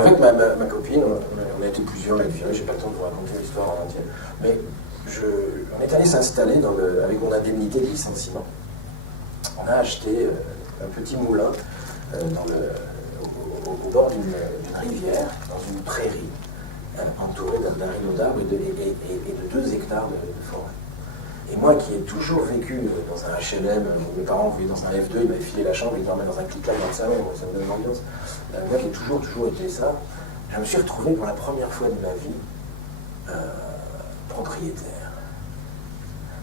Avec ma copine, on a été plusieurs à être virés, j'ai pas le temps de vous raconter l'histoire en entier, mais on est allé s'installer avec mon indemnité de licenciement. On a acheté un petit moulin au bord d'une rivière, dans une prairie, entourée d'un rideau d'arbres et de 2 hectares de forêt. Et moi qui ai toujours vécu dans un HLM, mes parents vivaient dans un F2, ils m'avaient filé la chambre, ils dormaient dans un clic-clac dans le salon, ça me donne l'ambiance. Moi qui ai toujours été ça, je me suis retrouvé pour la première fois de ma vie propriétaire.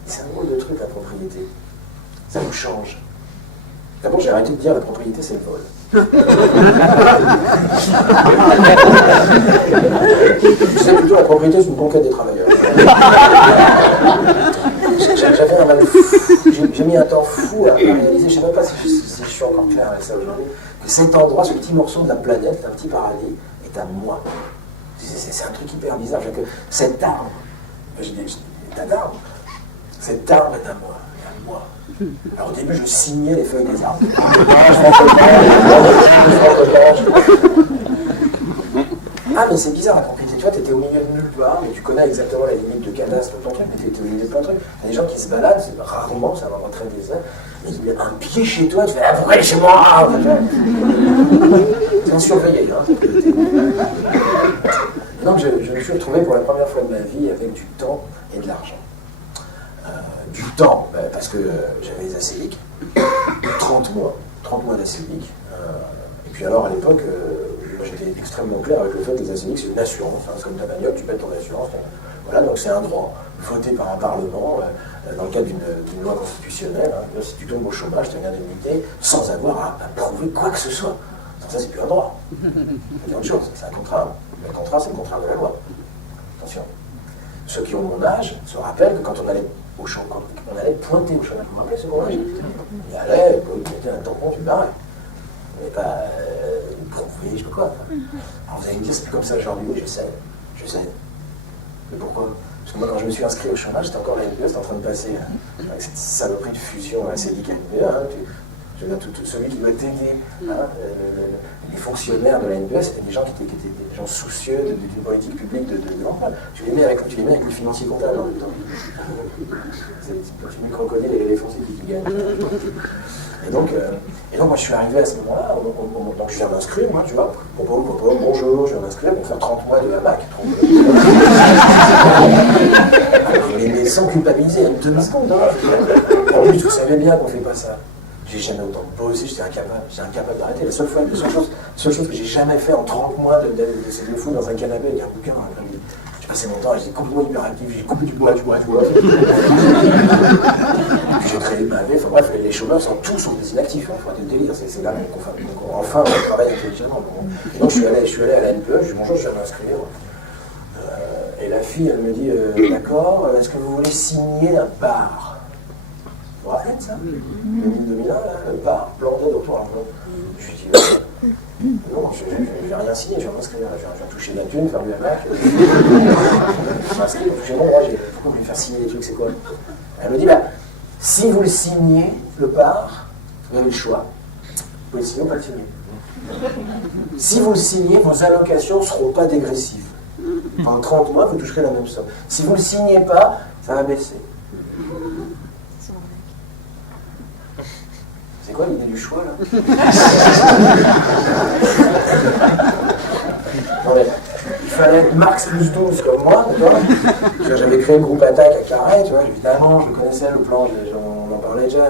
Et c'est un drôle de truc, la propriété. Ça vous change. D'abord, j'ai arrêté de dire la propriété, c'est le vol. Je sais plutôt la propriété, c'est une conquête des travailleurs. J'avais un mal fou. J'ai mis un temps fou à réaliser, je ne sais même pas si je suis encore clair avec ça aujourd'hui, que cet endroit, ce petit morceau de la planète, un petit paradis, est à moi. C'est un truc hyper bizarre. Que cet arbre, je dis, t'as d'arbre. Cet arbre est à moi, et à moi. Alors au début, je signais les feuilles des arbres. Ah, mais c'est bizarre la propriété. Tu vois, tu étais au milieu de nulle part, mais tu connais exactement la limite de cadastre de ton truc, mais tu étais au milieu de plein de trucs. Il y a des gens qui se baladent, c'est rarement, ça va rentrer des heures, mais il y a un pied chez toi, tu fais ah, pourquoi il est chez moi? C'est en surveillé, hein. Donc je me suis retrouvé pour la première fois de ma vie avec du temps et de l'argent. Du temps, parce que j'avais les acéliques, 30 mois d'acéliques. Et puis alors à l'époque, j'étais extrêmement clair avec le fait que les acéliques c'est une assurance, hein, c'est comme ta bagnole, tu payes ton assurance. Voilà, donc c'est un droit voté par un parlement dans le cadre d'une loi constitutionnelle. Hein. Si tu tombes au chômage, tu as une indemnité sans avoir à prouver quoi que ce soit. Ça, c'est plus un droit. C'est autre chose, c'est un contrat. Le contrat, c'est le contrat de la loi. Attention. Ceux qui ont mon âge se rappellent que quand on allait au chômage, quand on allait pointer au chômage, vous vous rappelez ce moment-là? Il allait, il mettait un tampon, tu barrais. Mais pas prouver, je sais pas quoi. Alors vous allez me dire, c'est plus comme ça aujourd'hui. Oui, je sais. Mais pourquoi? Parce que moi, quand je me suis inscrit au chômage, c'était encore la NPE, c'était en train de passer avec cette saloperie de fusion à la syndicat NPE. Hein, je veux dire, celui qui doit t'aider, les fonctionnaires de la NPE, c'était des gens qui étaient des gens soucieux d'une politique publique de l'emploi. Tu les mets avec les financiers comptables en même temps. Tu micro-connais les fonciers qui gagnent. Et donc, moi, je suis arrivé à ce moment-là, donc je viens m'inscrire, moi, tu vois, bonjour, je viens m'inscrire pour faire 30 mois de hamac. Mais sans culpabiliser, une demi-seconde. En plus, vous savez bien qu'on ne fait pas ça. J'ai jamais autant bossé, j'étais incapable d'arrêter. La seule chose que j'ai jamais fait en 30 mois, c'est de me foutre dans un canapé avec un bouquin. J'ai passé mon temps, j'étais complètement hyperactif, j'ai coupé du bois. Puis j'ai créé ma vie, enfin bref, les chômeurs sont tous des inactifs, il faut arrêter le délire, c'est là enfin on travaille intelligemment. Et donc je suis allé à la NPE, je dis bonjour, je viens m'inscrire. Et la fille, elle me dit d'accord, est-ce que vous voulez signer un bar? Vous vous rappelez de ça? 2001, le bar, blanc de retour à l'emploi. Je lui dis non, je vais rien signer, je vais m'inscrire, je vais toucher de la thune, faire du hamac. Je m'inscris, toucher mon droit, pourquoi vous voulez faire signer des trucs, c'est quoi? Elle me dit si vous le signez, le bar, vous avez le choix. Vous pouvez le signer ou pas le signer. Si vous le signez, vos allocations ne seront pas dégressives. Pendant 30 mois, vous toucherez la même somme. Si vous ne le signez pas, ça va baisser. C'est quoi l'idée du choix, là? Non, mais, il fallait être Marx plus 12 comme moi, d'accord? J'avais créé le groupe Attaque à Carhaix, tu vois, évidemment, je connaissais le plan, on en parlait déjà,